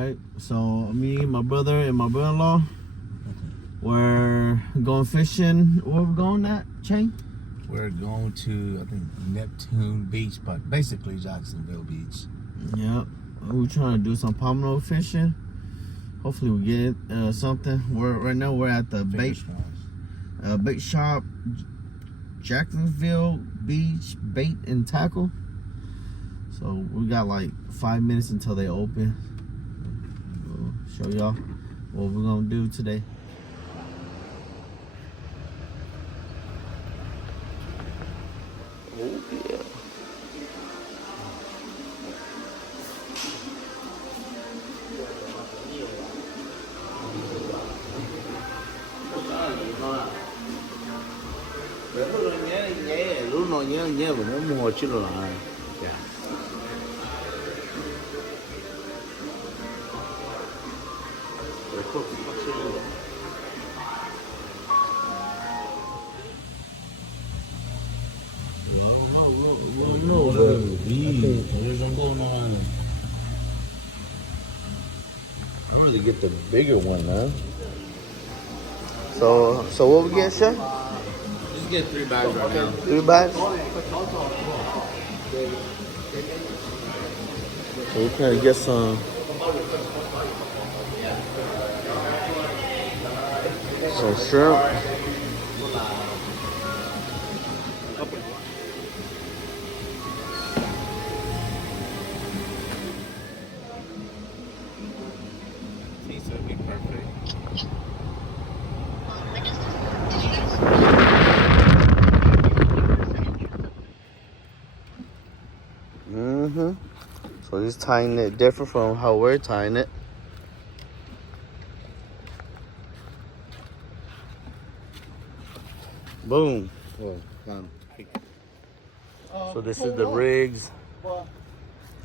right, so me, my brother, and my brother-in-law, we're going fishing. Where we going at, Chang? We're going to, I think, Neptune Beach, but basically Jacksonville Beach. Yep. We're trying to do some pomelo fishing. Hopefully we get something. Right now we're at the bait shop, Jacksonville Beach Bait and Tackle. So we got like 5 minutes until they open. We'll show y'all what we're gonna do today. Oh yeah. Lúc nào nhớ mà muốn mua chứ là Really get the bigger one, man. So what we get, Chef? Just get 3 bags right now. 3 bags? So we're trying to get some shrimp. Tastes would be perfect. So he's tying it different from how we're tying it. Boom. So this is the rigs,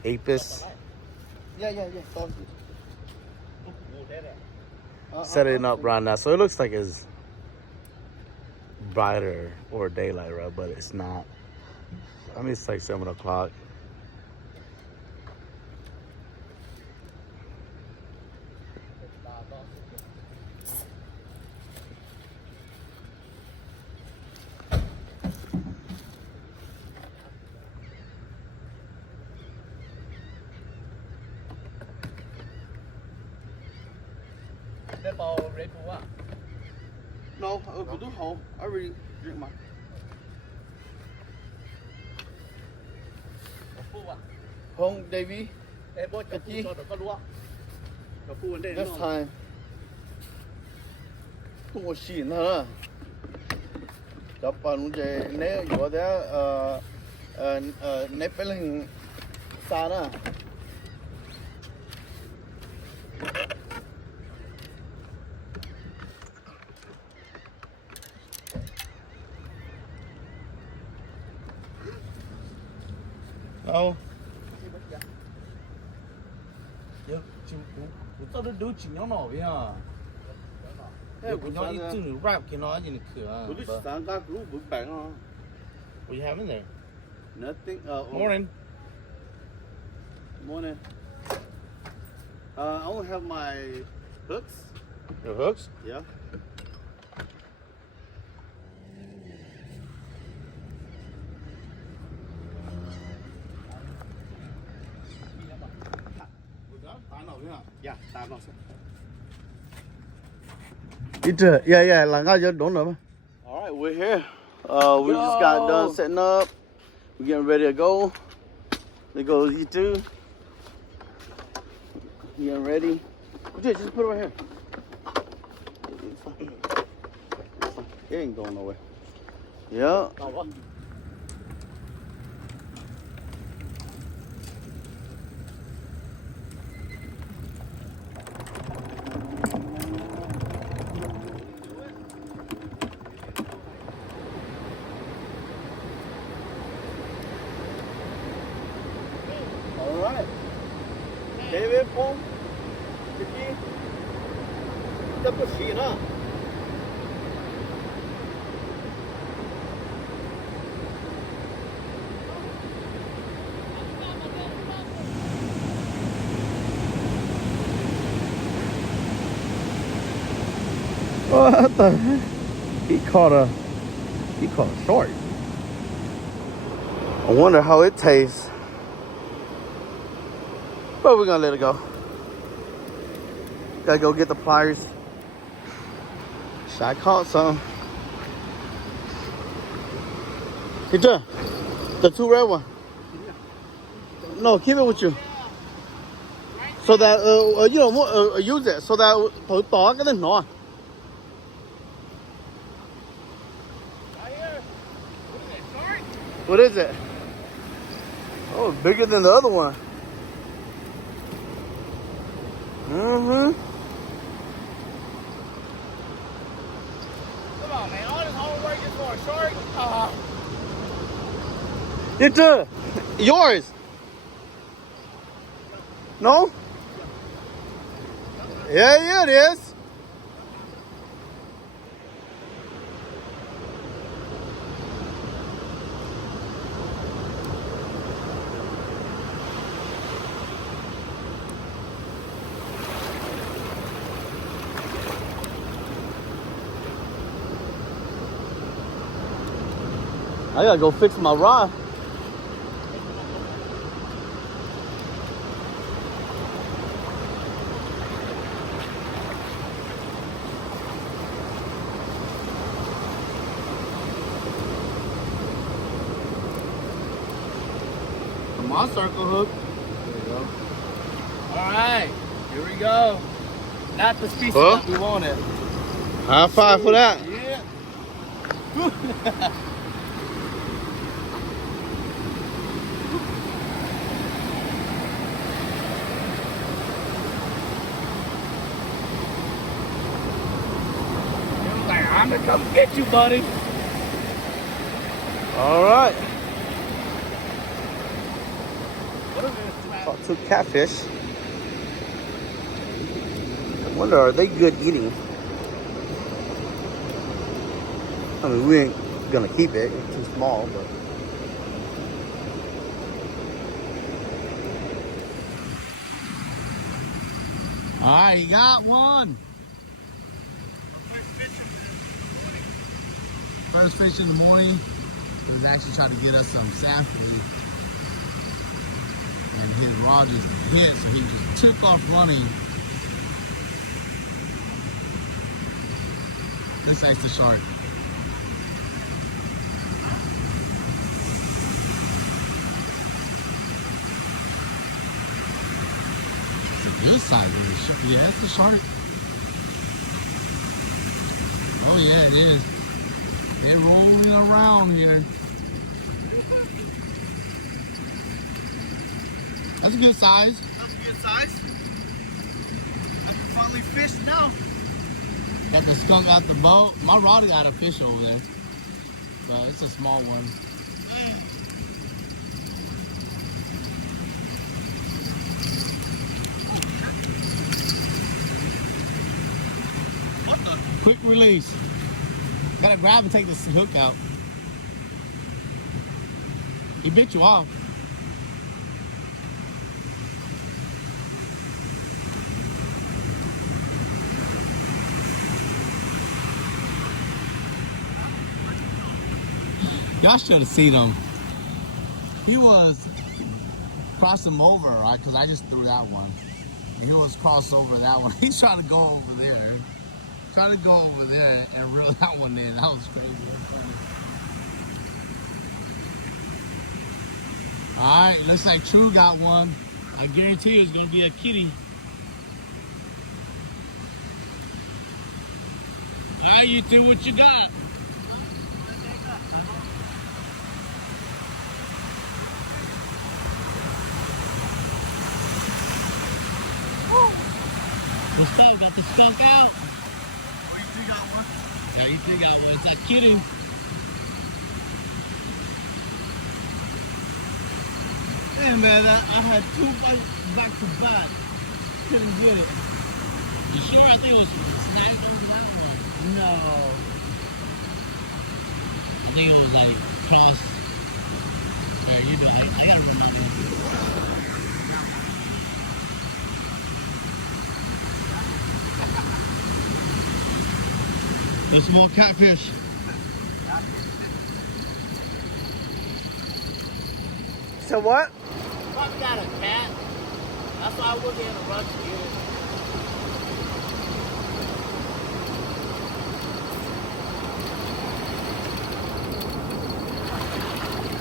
Apis. Setting up right now. So it looks like it's brighter or daylight, right? But it's not. I mean, it's like 7 o'clock. No, I'll do whole. I already drink mine. Không, Davy. Next time. Không có xỉn hả? Chọc bạn sẽ nếu có thế nếp bên xa nữa. No. Tao đâu chỉ nhau nổi vậy à? Thế của nhau ít chừng rap cái nó gì cửa. We just got group with bang on. What you have in there? Nothing. Morning. Morning. I only have my hooks. Your hooks? Yeah. Yeah, like I just don't know. All right, we're here. We just got done setting up. We're getting ready to go. There goes E2. You getting ready? Just put it right here. It ain't going nowhere. Yeah. All right. David, Paul, Vicky, the machine, huh? What the heck? He caught a shark. I wonder how it tastes. But we're gonna let it go. Gotta go get the pliers. I caught some. Hey, John, the 2 red one. No, keep it with you. So that you know, use it so that thử tỏ cái này nó. What is it? Oh, bigger than the other one. Mm-hmm. Come on, man. All this hard work is for a shark? It's yours. No? Yeah, it is. I gotta go fix my rod. My circle hook. There you go. All right, here we go. Not the species Huh? that we wanted. High five for that. Yeah. It was like, I'm gonna come get you, buddy. All right. What is this? Caught 2 catfish. I wonder, are they good eating? I mean, we ain't gonna keep it. It's too small, but. All right, he got one. First fish in the morning. He was actually trying to get us some salmon food. And his rod just hit, so he just took off running. This ain't the shark. It's a good size of the shark. Yeah, it's the shark. Oh yeah, it is. They're rolling around here. That's a good size. That's a good size. I can finally fish now. Got the skunk out the boat. My rod got a fish over there. But it's a small one. What the? Quick release. Gotta grab and take this hook out. He bit you off. Y'all should have seen him. He was crossing him over, right? Because I just threw that one. He was crossed over that one. He's trying to go over there. Trying to go over there and reel that one in. That was crazy. Alright, looks like True got one. I guarantee you it's going to be a kitty. Alright, you two, what you got? What's up? Got the skunk out? Oh, you think got one? Yeah, you think I was. It's a kitty. Hey man, I had 2 bites back to back. Couldn't get it. You sure? I think it was snagged over that one. No. I think it was like cross. There, you do that. I gotta remind you. The small catfish. So what? Fuck got a cat. That's why I wasn't in a rush to get it.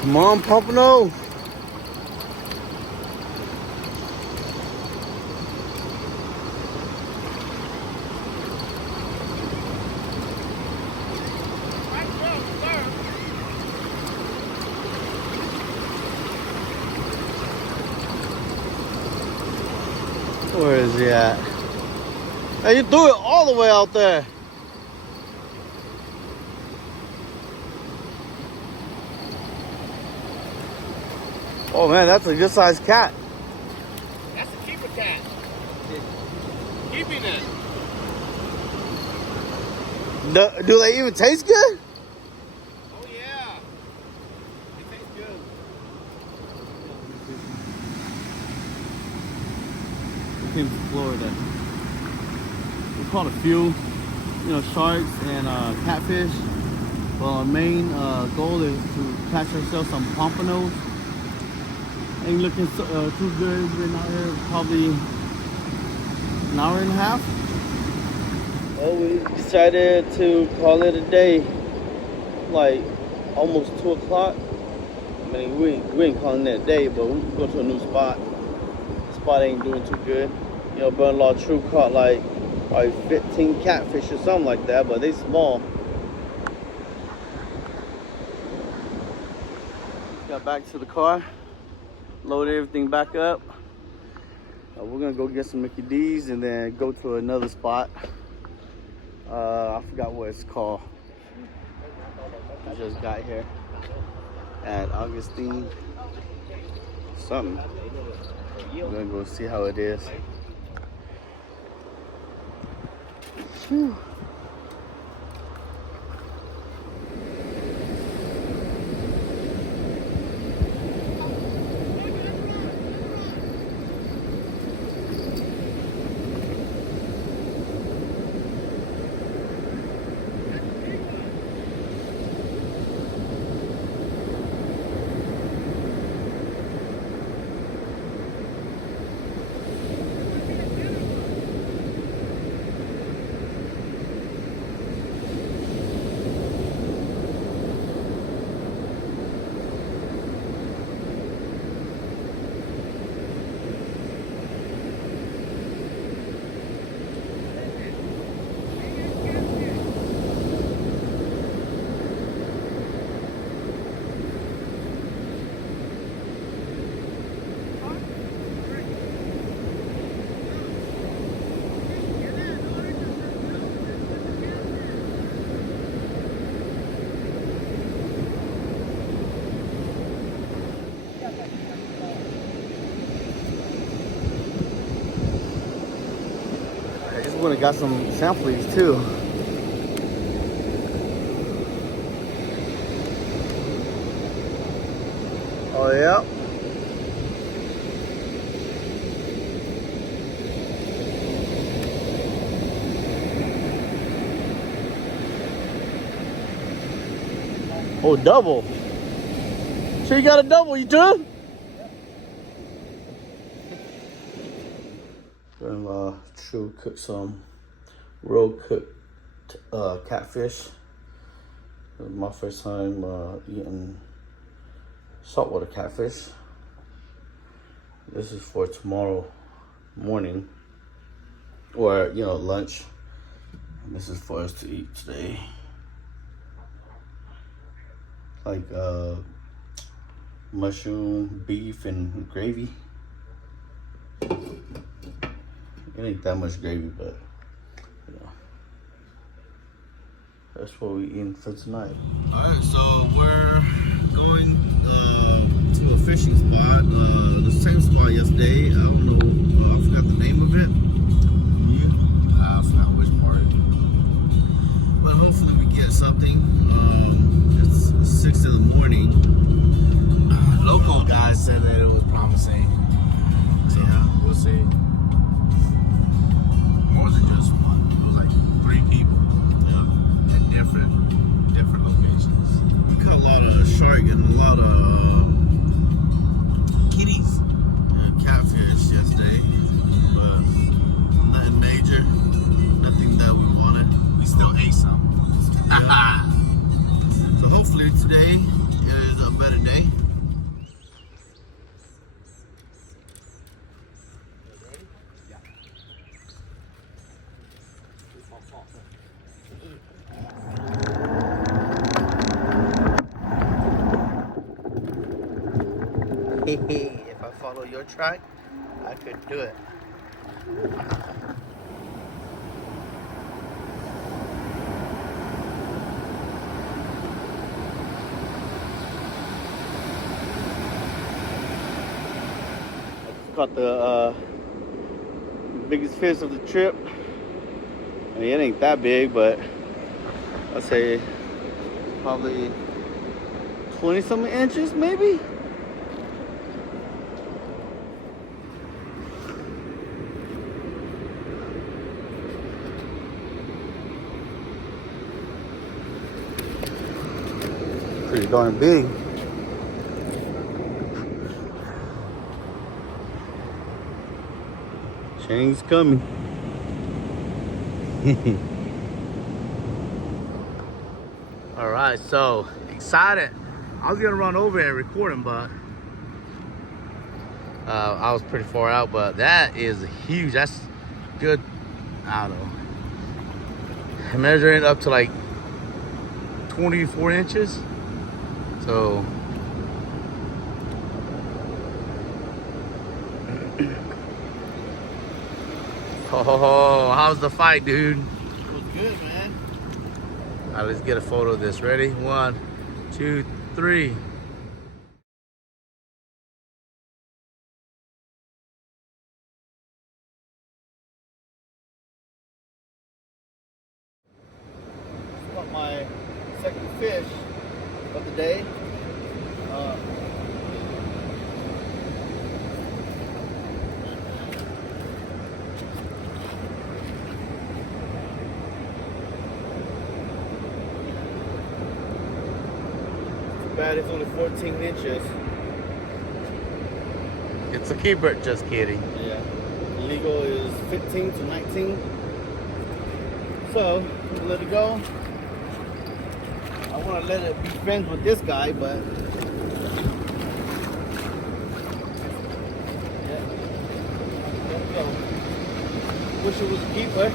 Come on, Pompano. Where is he at? Hey, you threw it all the way out there. Oh man, that's a good sized cat. That's a keeper cat. Keeping it. Do they even taste good? Oh yeah. It tastes good. We came to Florida. We caught a few, sharks and catfish. Well, our main goal is to catch ourselves some pompanos. Ain't looking too good. We've been out here probably an hour and a half. Well, we decided to call it a day, like almost 2 o'clock. I mean, we ain't calling it a day, but we can go to a new spot. The spot ain't doing too good. Burn Law True caught like probably 15 catfish or something like that, but they small. Got back to the car. Loaded everything back up. We're gonna go get some Mickey D's and then go to another spot. I forgot what it's called. I just got here at Augustine something. We're gonna go see how it is. Whew. Went and got some samplings too. Oh yeah. Oh, double. So you got a double, you too? True cook some raw cooked catfish. It was my first time eating saltwater catfish. This is for tomorrow morning, or lunch. And this is for us to eat today. Like mushroom, beef, and gravy. It ain't that much gravy, but that's what we eating for tonight. Alright, so we're going to a fishing spot. The same spot yesterday. I don't know, I forgot the name of it. I forgot which part. But hopefully we get something. It's 6 in the morning. Local guys said that it was promising. So yeah, we'll see. Or was it just one? It was like 3 people. Yeah. If I follow your track, I could do it. Caught the biggest fish of the trip. I mean, it ain't that big, but I'd say probably 20-something inches, maybe. Pretty darn big. Change's coming. All right, so excited. I was gonna run over and record him, but I was pretty far out. But that is huge. That's good. I don't know. I'm measuring up to like 24 inches. So oh, how's the fight, dude? It was good, man. All right, let's get a photo of this. Ready? 1, 2, 3. Caught my second fish of the day. Bad, it's only 14 inches. It's a keeper, just kidding. Yeah. Legal is 15 to 19. So, we'll let it go. I want to let it be friends with this guy, but yeah. Let it go. Wish it was a keeper.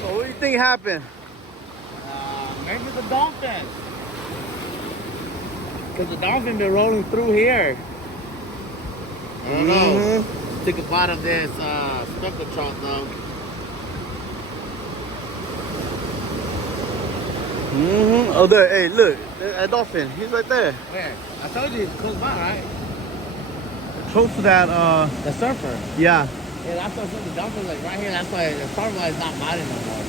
So what do you think happened? Maybe the dolphin. Because the dolphin been rolling through here. I don't know. Took a bite of this speckled trout though. Oh, there. Hey, look. A dolphin. He's right there. Where? I told you it's close by, right? Close to that, The surfer. yeah. Yeah, that's what the dolphin's like right here. That's why the surfer is not biting no more.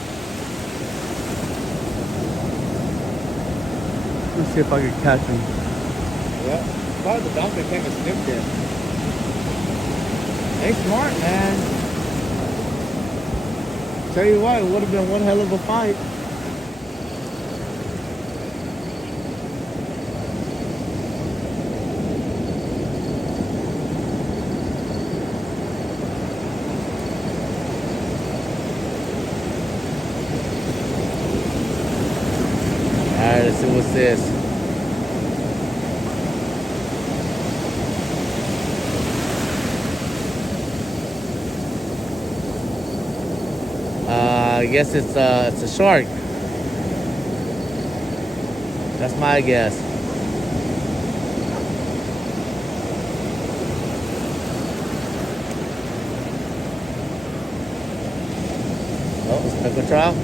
Let's see if I can catch him. Yeah. Probably the dolphin came and sniffed it. They smart, man. Tell you what, it would have been one hell of a fight. Alright, let's see what's this. I guess it's a shark. That's my guess. Oh, it's speckled trout.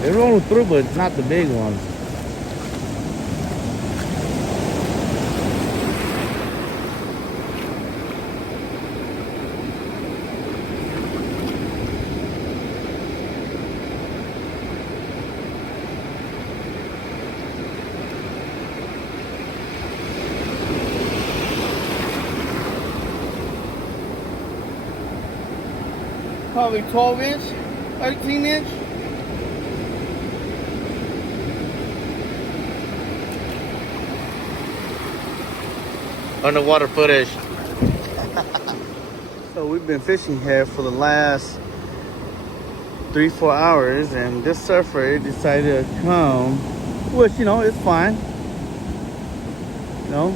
They're rolling through, but it's not the big ones. Probably 12 inch, 13 inch. underwater footage. So we've been fishing here for the last 3-4 hours, and this surfer decided to come, which, you know, it's fine. You know,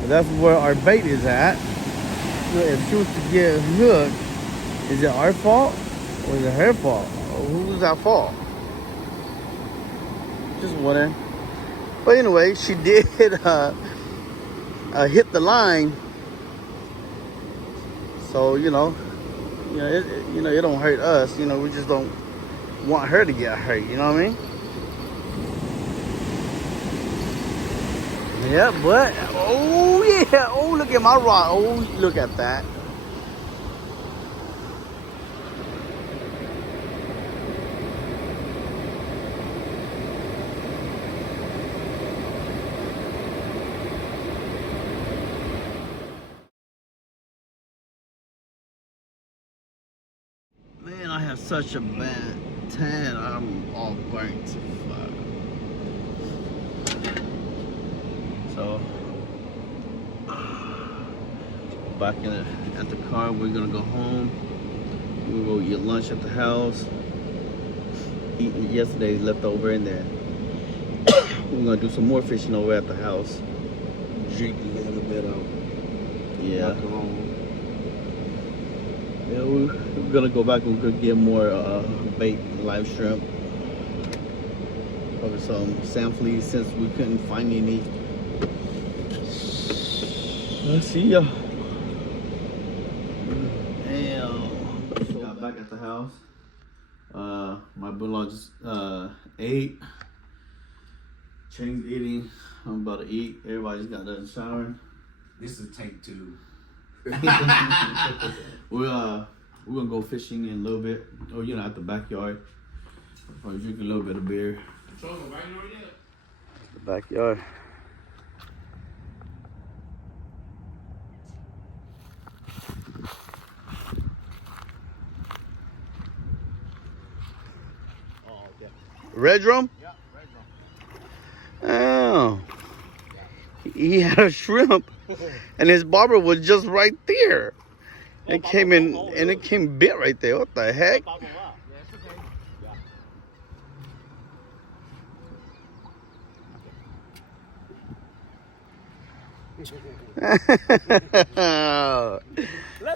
but that's where our bait is at. So if she was to get hooked, is it our fault or is it her fault? Or who's at fault? Just wondering. But anyway, she did hit the line. So, you know, it don't hurt us. You know, we just don't want her to get hurt. You know what I mean? Yeah, but oh yeah, oh look at my rod. Oh, look at that. Man, I have such a bad tan. I'm all burnt. Fuck. So, back at the car, we're gonna go home. We're gonna go eat lunch at the house. Eating yesterday's leftover in there. We're gonna do some more fishing over at the house. Drinking a little bit of alcohol. Yeah, we're gonna go back and we're gonna get more bait, live shrimp. Probably some sand fleas since we couldn't find any. Let's see ya. Damn. Got back at the house. My brother just ate. Chang's eating. I'm about to eat. Everybody just got done showering. This is take 2. We're gonna go fishing in a little bit. Or at the backyard. Probably drink a little bit of beer. The backyard. Red drum? Yeah, red drum. Oh. He had a shrimp and his bobber was just right there. It came in and it came bit right there. What the heck?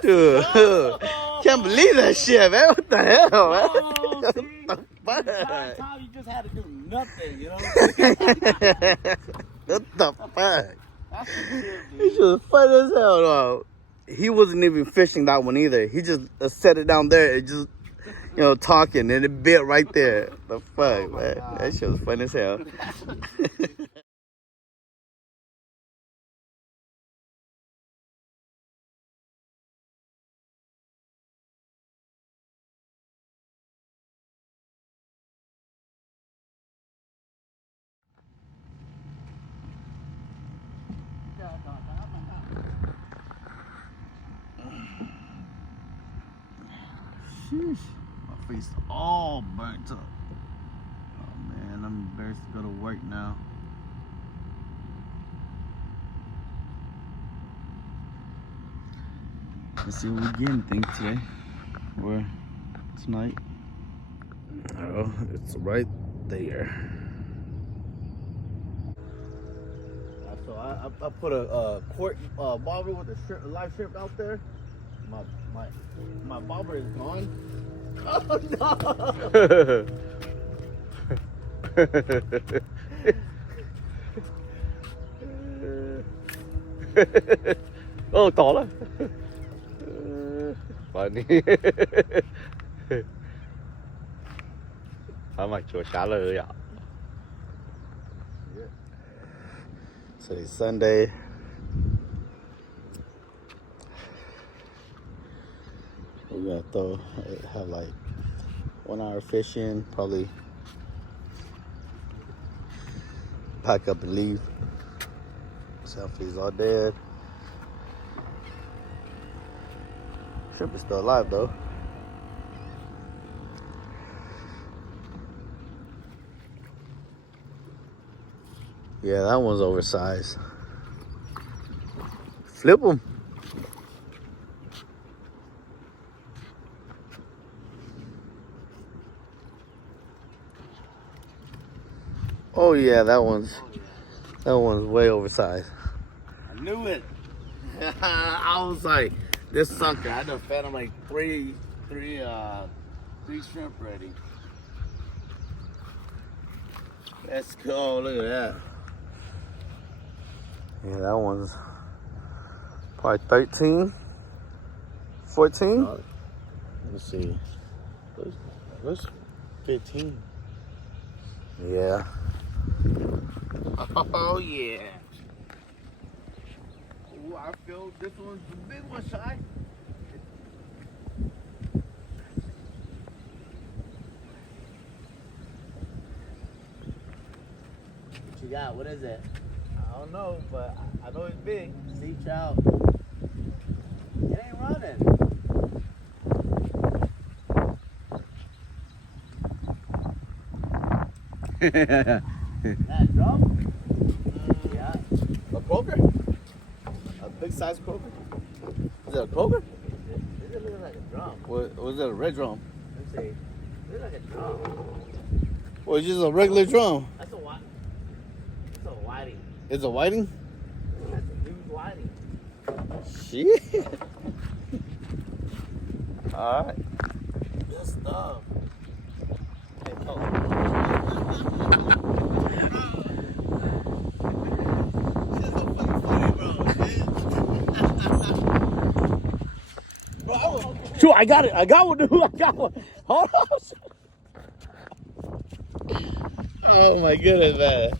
Dude, can't believe that shit, man. What the hell, man? What the fuck? Time you just had to do nothing, you know? What the fuck? It's just funny as hell, though. He wasn't even fishing that one either. He just set it down there and just, talking, and it bit right there. The fuck, man? God. That shit was funny as hell. Sheesh. My face all burnt up. Oh man, I'm embarrassed to go to work now. Let's see what we get anything today or tonight. Oh, it's right there. So I put a quart bobber with a live shrimp out there. My bobber is gone. Oh no! Oh, taller. Funny. Mà chùa xả lơ vậy. Today's Sunday. We're gonna have like 1 hour fishing, probably pack up and leave. Selfies all dead. Shrimp is still alive though. Yeah, that one's oversized. flip them. Oh yeah, that one's way oversized. I knew it. I was like, this sucker. I done fed him like three shrimp ready. Let's go. Look at that. Yeah, that one's probably 13, 14. Let me see. What's 15? Yeah. Oh yeah. Ooh, I feel this one's the big one, Shy. What you got? What is it? I don't know, but I know it's big. Sea trout. It ain't running. That drum? Yeah. A croaker? A big size croaker? Is it a croaker? This looks like a drum. What was it, a red drum? Let's see. It looks like a drum. Well, it's just a regular drum. That's a white. It's a whiting. It's a whiting? That's a huge whiting. Shit. Alright. Good stuff. Hey, oh. Dude, I got it. I got one, dude. I got one. Hold on. Oh my goodness, man.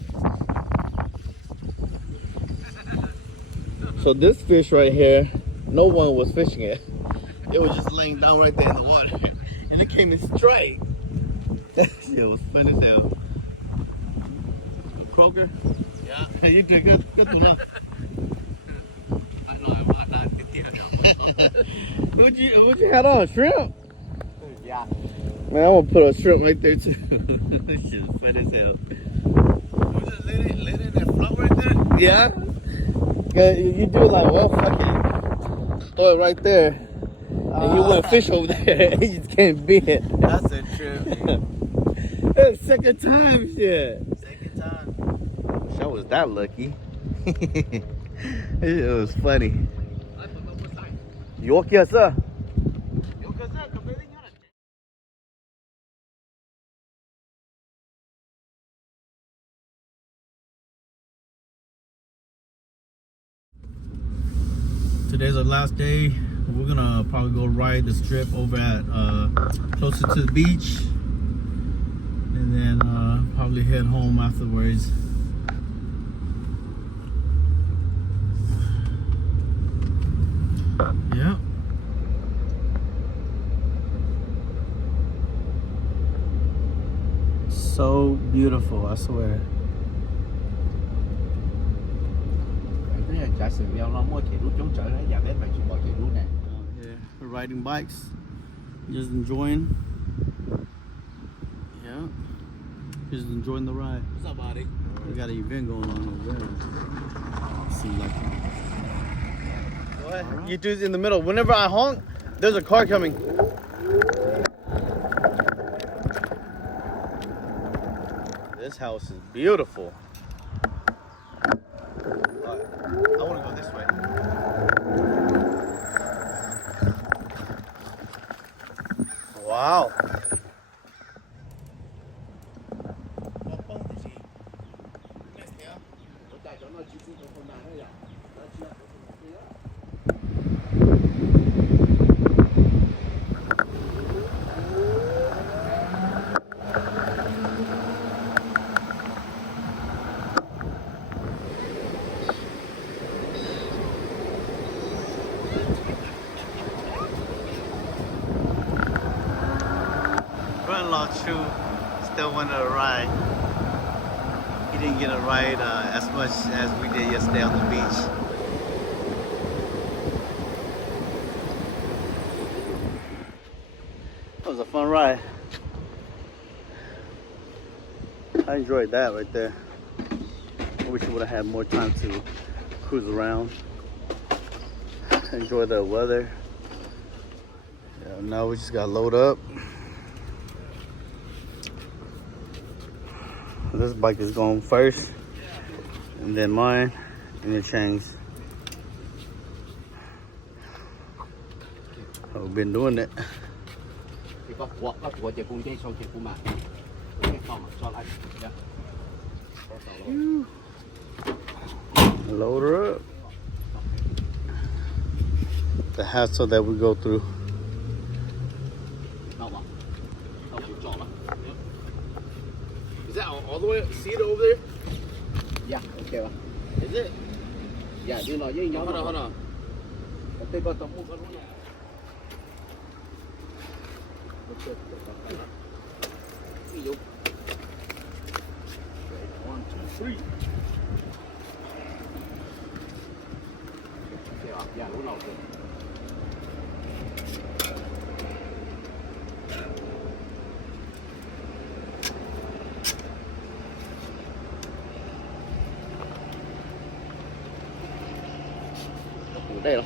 So this fish right here, no one was fishing it. It was just laying down right there in the water. And it came in straight. That shit was fun as hell. Croaker? Yeah. You did good. Good to know. I know. I'm not. What you had on? Shrimp? Yeah. Man, I'm gonna put a shrimp right there too. This shit is fun as hell. Was it lit in that float right there? Yeah? Yeah, you do like, well, fuck it. Throw it right there. And you wouldn't fish over there. You just can't beat it. That's a trip. That's the second time, shit. Second time. Wish I was that lucky. It was funny. York, yes, sir. Today's our last day. We're gonna probably go ride the strip over at closer to the beach, and then probably head home afterwards. Yep. So beautiful, I swear. Jacksonville nó mua chạy rút chống chợ đấy, giờ bé phải chụp bỏ chạy rút này. Yeah, we're riding bikes, just enjoying. Yeah, just enjoying the ride. What's up, buddy? We got an event going on over there. Seems like. Go ahead. Right. You dude's in the middle. Whenever I honk, there's a car coming. This house is beautiful. I want to go this way. Wow. Brother-in-law Chu still wanted a ride. He didn't get a ride as much as we did yesterday on the beach. That was a fun ride. I enjoyed that right there. I wish we would have had more time to cruise around. enjoy the weather. Yeah, now we just gotta load up. This bike is going first, and then mine, and then Chang's. We've been doing it. Load her up. The hassle that we go through. Is that all the way? See it over there? Yeah, okay. Is it? Yeah, you know, you know. Hold on, hold on. One, two, three. Yeah, đúng rồi. Đây rồi.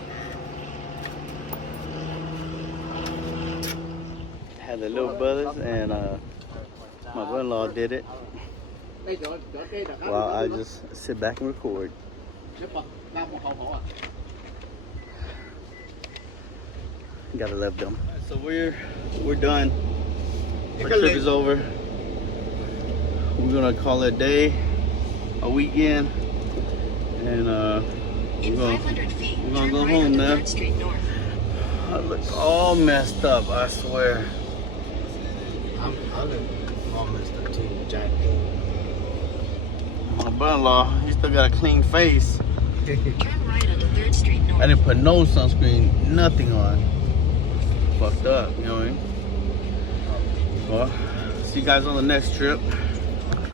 Had the little brothers and my brother-in-law did it. While I just sit back and record. Gotta love them. So we're done. Our trip is over. We're gonna call it a day, a weekend, and we're gonna go home now. I look all messed up, I swear. I'm all messed up too, Jack. My brother-in-law, he still got a clean face. Turn right onto 3rd Street North. I didn't put no sunscreen, nothing on. Fucked up, you know what I mean? Well, see you guys on the next trip.